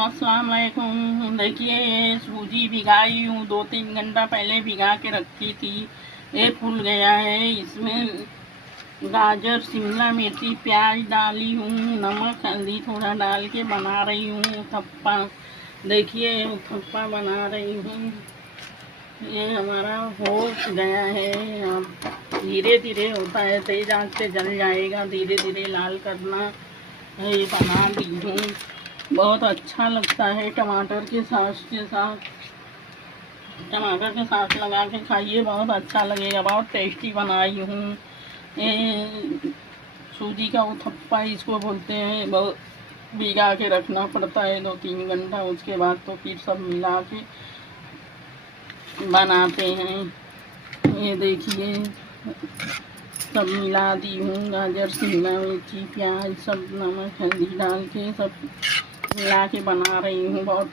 अस्सलाम वालेकुम। देखिए ये सूजी भिगाई हूँ, 2-3 घंटा पहले भिगा के रखी थी। ये फूल गया है। इसमें गाजर, शिमला मिर्ची, प्याज डाली हूँ, नमक हल्दी थोड़ा डाल के बना रही हूँ उत्तपा। देखिए उत्तपा बना रही हूँ। ये हमारा हो गया है। अब धीरे धीरे होता है, तेज आंच से जल जाएगा, धीरे धीरे लाल करना। ये बना दी हूँ। बहुत अच्छा लगता है टमाटर के सॉस के साथ। टमाटर के साथ लगा के खाइए, बहुत अच्छा लगेगा। बहुत टेस्टी बनाई हूँ। ये सूजी का उत्तपा इसको बोलते हैं। बहुत भिगा के रखना पड़ता है 2-3 घंटा, उसके बाद तो फिर सब मिला के बनाते हैं। ये देखिए सब मिला दी हूँ, गाजर, शिमला मिर्ची, प्याज सब नमक हल्दी डाल के सब मिला के बना रही हूँ। बहुत